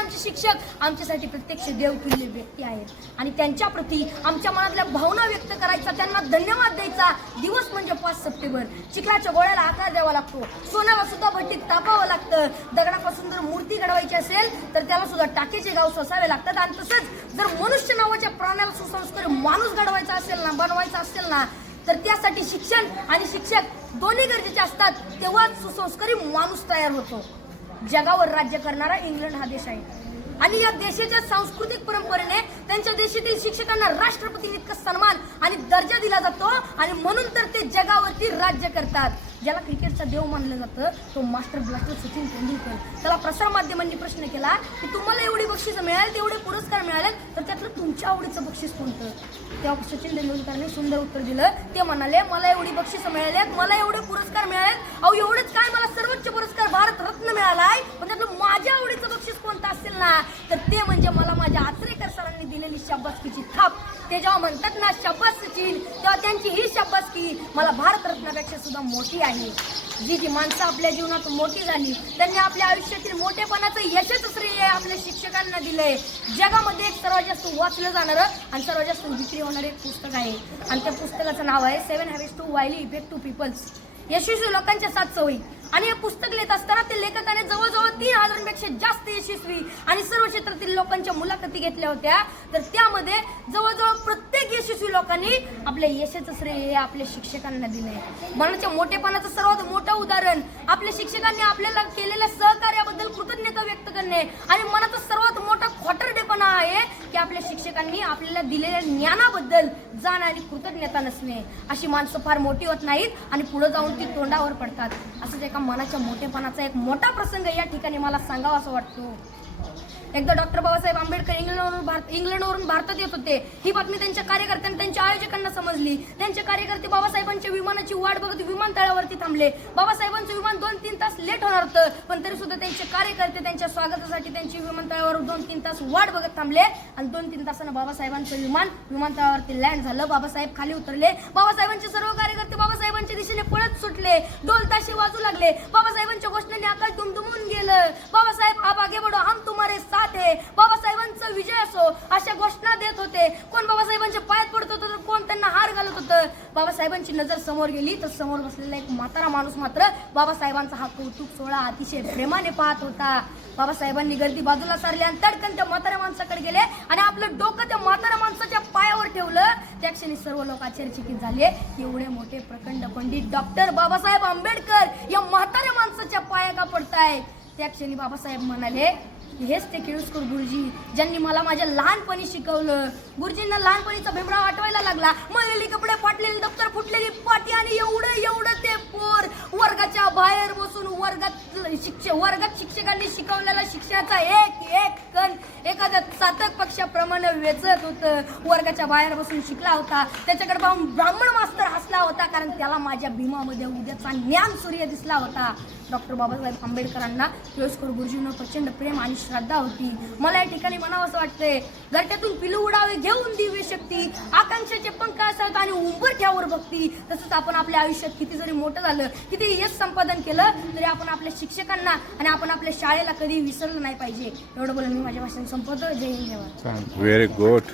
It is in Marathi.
आमचे शिक्षक आमच्यासाठी प्रत्यक्ष देवतुल्य व्यक्ती आहेत आणि त्यांच्याप्रती आमच्या मनातल्या भावना व्यक्त करायचा त्यांना धन्यवाद द्यायचा दिवस म्हणजे पाच सप्टेंबर चिखलाच्या गोळ्याला आकार द्यावा लागतो सोन्याला सुद्धा भट्टीत तापावं लागतं दगडापासून जर मूर्ती घडवायची असेल तर त्याला सुद्धा टाकेचे गाव सोसावे लागतात आणि तसंच जर मनुष्य नावाच्या प्राण्याला सुसंस्कार माणूस घडवायचा असेल ना बनवायचा असेल ना तर त्यासाठी शिक्षण आणि शिक्षक दोन्ही गरजेचे असतात तेव्हाच सुसंस्कारी माणूस तयार होतो जगावर राज्य करणारा इंग्लंड हा देश आहे आणि या देशाच्या सांस्कृतिक परंपरेने त्यांच्या देशातील शिक्षकांना राष्ट्रपती इतका सन्मान आणि दर्जा दिला जातो आणि म्हणून तर ते जगावरती राज्य करतात ज्याला क्रिकेटचा देव मानलं जातं तो मास्टर ब्लास्टर सचिन तेंडुलकर त्याला प्रसारमाध्यमांनी प्रश्न केला की तुम्हाला एवढी बक्षीस मिळाली एवढे पुरस्कार मिळाले तर त्यातलं तुमच्या आवडीचं बक्षीस कोणतं तेव्हा सचिन तेंडुलकरने सुंदर उत्तर दिलं ते म्हणाले मला एवढी बक्षीस मिळाल्यात मला एवढे पुरस्कार मिळालेत अहो एवढेच काय मला सर्वोच्च पुरस्कार भारत ते जेव्हा म्हणतात ना शपथ चीन तेव्हा त्यांची ही शपथ की मला भारतरत्नापेक्षा सुद्धा मोठी आहे जी जी माणसं आपल्या जीवनात मोठी झाली त्यांनी आपल्या आयुष्यातील मोठेपणाचं यशच श्रेय आपल्या शिक्षकांना दिलंय जगामध्ये एक सर्वात जास्त वाचलं जाणारं आणि सर्वात जास्त विक्री होणारं एक पुस्तक आहे आणि त्या पुस्तकाचं नाव आहे सेवन हॅवेज to highly effect to peoples यशस्वी लोकांच्या सात सवयी आणि हे पुस्तक लिहित असताना ते लेखकाने जवळजवळ तीन हजारांपेक्षा जास्त यशस्वी आणि सर्व क्षेत्रातील लोकांच्या मुलाखती घेतल्या होत्या तर त्यामध्ये जवळजवळ प्रत्येक यशस्वी लोकांनी आपल्या यशाचं श्रेय हे आपल्या शिक्षकांना दिले मनाच्या मोठेपणाचं सर्वात मोठं उदाहरण आपल्या शिक्षकांनी आपल्याला केलेल्या सहकार्याबद्दल कृतज्ञता व्यक्त करणे आणि मनाचं सर्वात आपल्या शिक्षकांनी आपल्याला दिलेल्या ज्ञानाबद्दल जाण आणि कृतज्ञता नसणे अशी माणसं फार मोठी होत नाहीत आणि पुढे जाऊन ती तोंडावर पडतात असंच एका मनाच्या मोठेपणाचा एक मोठा प्रसंग या ठिकाणी मला सांगावा असं वाटतो एकदा डॉक्टर बाबासाहेब आंबेडकर इंग्लंडवरून इंग्लंडवरून भारतात येत होते ही बातमी त्यांच्या कार्यकर्त्यांना त्यांच्या आयोजकांना समजली त्यांचे कार्यकर्ते बाबासाहेबांच्या विमानाची वाट बघत विमानतळावरती थांबले बाबासाहेबांचं विमान दोन तीन तास लेट होणार होतं पण तरी सुद्धा त्यांचे कार्यकर्ते त्यांच्या स्वागतासाठी त्यांची विमानतळावर दोन तीन तास वाट बघत थांबले आणि दोन तीन तासानं बाबासाहेबांचं विमान विमानतळावरती लँड झालं बाबासाहेब खाली उतरले बाबासाहेबांचे सर्व कार्यकर्ते बाबासाहेब उठले डोलताशी वाजू लागले बाबासाहेबांच्या घोषणाने आकाश दुमदुमून गेलं बाबासाहेब आबागे बडो आम तुम्हारे साथ आहे बाबासाहेबांचा विजय असो अशा घोषणा देत होते कोण बाबासाहेबांचे बाबासाहेबांची नजर समोर गेली तर समोर बसलेला एक म्हातारा माणूस मात्र बाबासाहेबांचा हा कौतुक सोहळा अतिशय प्रेमाने पाहत होता बाबासाहेबांनी गर्दी बाजूला सारली आणि तडकन त्या म्हातारा माणसाकडे गेले आणि आपलं डोकं त्या म्हातारा माणसाच्या पायावर ठेवलं त्या क्षणी सर्व लोक आश्चर्यचकित झाले एवढे मोठे प्रखंड पंडित डॉक्टर बाबासाहेब आंबेडकर या म्हाताऱ्या माणसाच्या पाया का पडताय त्या क्षणी बाबासाहेब म्हणाले हेच ते केळुसकर गुरुजी ज्यांनी मला माझ्या लहानपणी शिकवलं गुरुजींना लहानपणीचा भीमराव आठवायला लागला मळलेली कपडे फाटलेले दप्तर फुटलेली पाटी आणि एवढं एवढं ते पोर वर्गाच्या बाहेर बसून वर्गात शिक्षक वर्गात शिक्षकांनी शिकवलेला शिक्षणाचा एक एक एखाद्या चातक पक्षाप्रमाणे वेचत होतं वर्गाच्या बाहेर बसून शिकला होता त्याच्याकडे पाहून ब्राह्मण मास्तर हसला होता कारण त्याला माझ्या भीमामध्ये उद्याचा ज्ञान सूर्य दिसला होता डॉक्टर बाबासाहेब आंबेडकरांना किळसकर गुरुजींना प्रचंड प्रेम आणि श्रद्धा होती मला या ठिकाणी म्हणावं असं वाटतंय घरट्यातून पिलू उडावे घेऊन दिव्य शक्ती आकांक्षाचे पंख असतात आणि उंबर उंबरठ्यावर बघती तसंच आपण आपल्या आयुष्यात किती जरी मोठं झालं किती यश संपादन केलं तरी आपण आपल्या शिक्षकांना आणि आपण आपल्या शाळेला कधी विसरलं नाही पाहिजे एवढं बोलून मी माझ्या भाषण સંપદો જય હિન્દ વેરી ગુડ